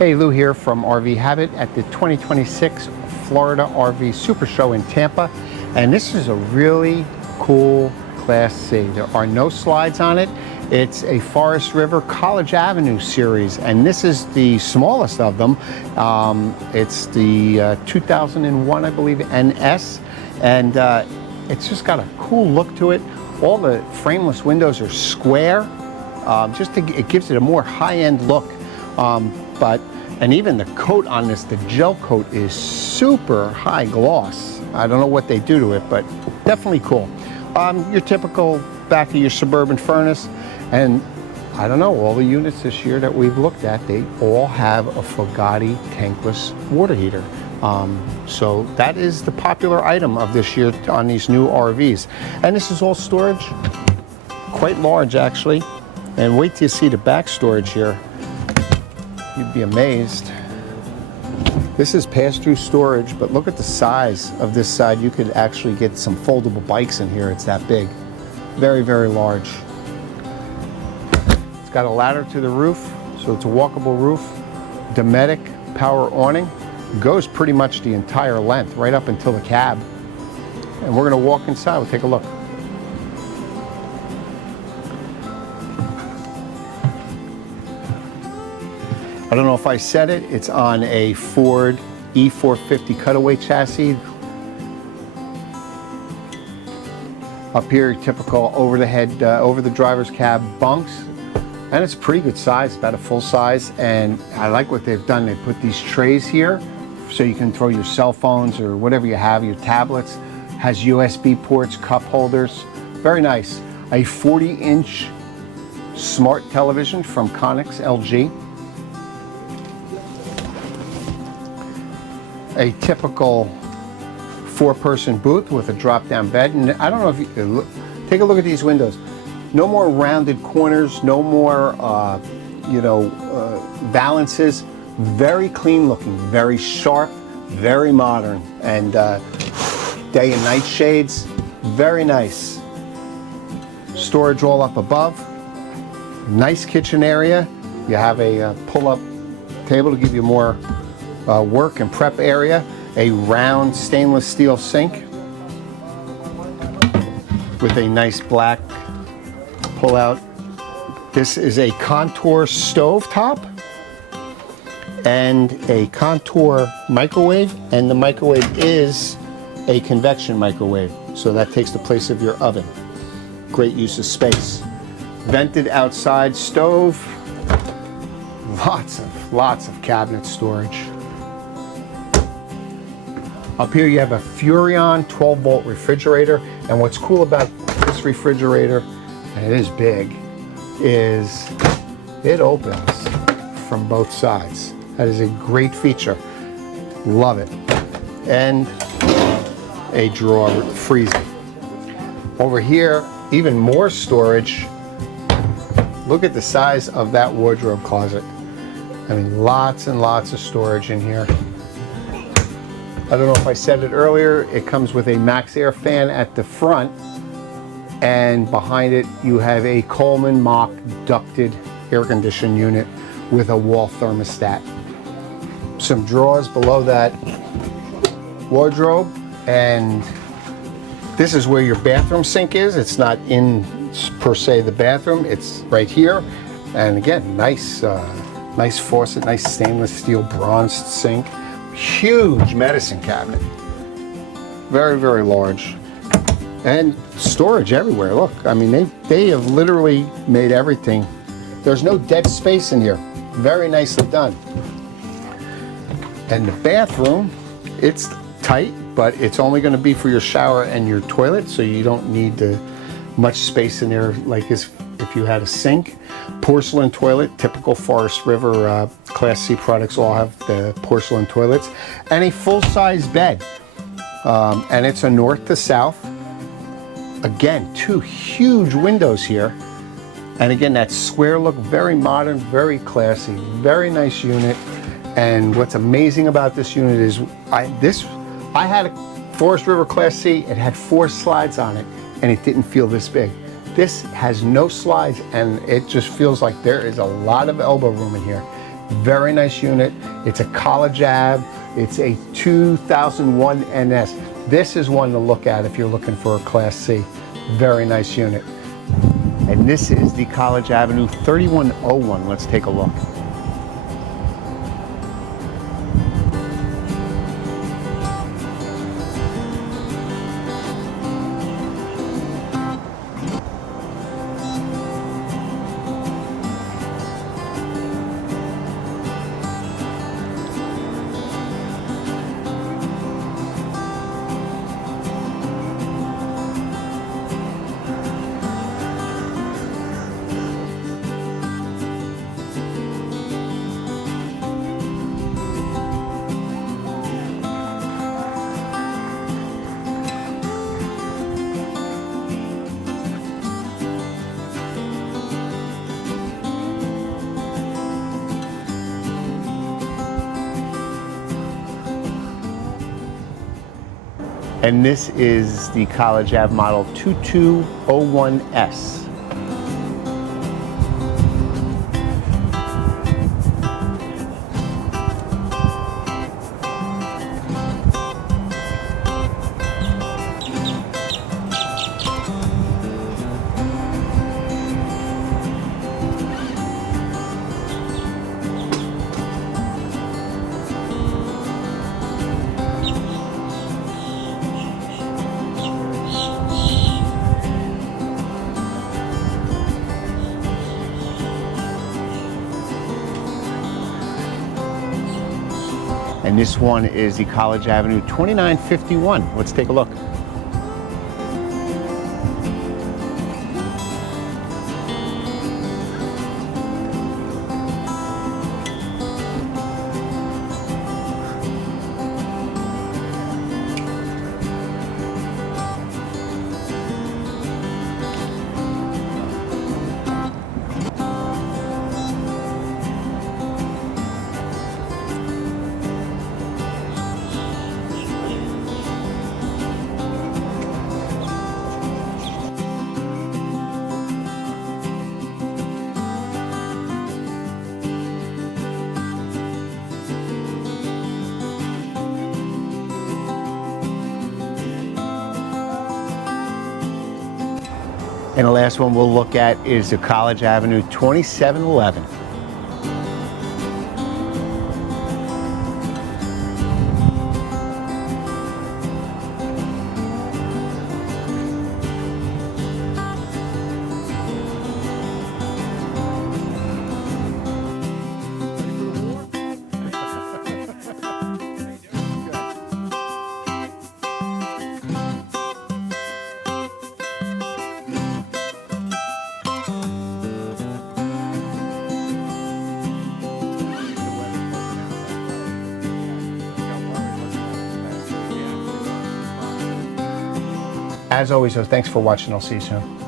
Hey, Lou here from RV Habit at the 2026 Florida RV Supershow in Tampa. And this is a really cool Class C. There are no slides on it. It's a Forest River College Avenue series, and this is the smallest of them. It's the 2001, I believe, NS, and it's just got a cool look to it. All the frameless windows are square. It gives it a more high-end look. And even the coat on this, the gel coat, is super high gloss. I don't know what they do to it, but definitely cool. Your typical back of your Suburban furnace, and I don't know, all the units this year that we've looked at, they all have a Fogatti tankless water heater. So that is the popular item of this year on these new RVs. And this is all storage, quite large actually. And wait till you see the back storage here. You'd be amazed. This is pass-through storage, but look at the size of this side. You could actually get some foldable bikes in here. It's that big. Very, very large. It's got a ladder to the roof, so it's a walkable roof. Dometic power awning. Goes pretty much the entire length, right up until the cab. And we're gonna walk inside, we'll take a look. I don't know if I said it, it's on a Ford E450 cutaway chassis. Up here, typical over the head, over the driver's cab bunks. And it's a pretty good size, about a full size. And I like what they've done. They put these trays here so you can throw your cell phones or whatever you have, your tablets. Has USB ports, cup holders, very nice. A 40-inch smart television from Connex LG. A typical 4-person booth with a drop-down bed. And I don't know if you take a look at these windows. No more rounded corners, no more valances. Very clean looking, very sharp, very modern, and day and night shades. Very nice. Storage all up above. Nice kitchen area. You have a pull-up table to give you more work and prep area. A round stainless steel sink with a nice black pull-out. This is a Contour stove top and a Contour microwave, and the microwave is a convection microwave, so that takes the place of your oven. Great use of space. Vented outside stove. Lots of cabinet storage. Up here you have a Furrion 12-volt refrigerator, and what's cool about this refrigerator, and it is big, is it opens from both sides. That is a great feature. Love it. And a drawer freezer. Over here, even more storage. Look at the size of that wardrobe closet. I mean, lots and lots of storage in here. I don't know if I said it earlier, it comes with a Max Air fan at the front, and behind it you have a Coleman Mach ducted air conditioning unit with a wall thermostat. Some drawers below that wardrobe, and this is where your bathroom sink is. It's not in per se the bathroom, it's right here. And again, nice faucet, nice stainless steel bronzed sink. Huge medicine cabinet. Very, very large. And storage everywhere. Look, I mean, they have literally made everything. There's no dead space in here. Very nicely done. And the bathroom, it's tight, but it's only going to be for your shower and your toilet, so you don't need much space in there like if you had a sink. Porcelain toilet, typical Forest River Class C products all have the porcelain toilets. And a full-size bed. And it's a north to south. Again, 2 huge windows here. And again, that square look, very modern, very classy, very nice unit. And what's amazing about this unit is I had a Forest River Class C, it had 4 slides on it, and it didn't feel this big. This has no slides, and it just feels like there is a lot of elbow room in here. Very nice unit. It's a College Ave. It's a 2001 NS. This is one to look at if you're looking for a Class C. Very nice unit. And this is the College Avenue 3101. Let's take a look. And this is the College Ave model 2201S. And this one is the College Avenue 2951. Let's take a look. And the last one we'll look at is the College Avenue 2711. As always, though, thanks for watching. I'll see you soon.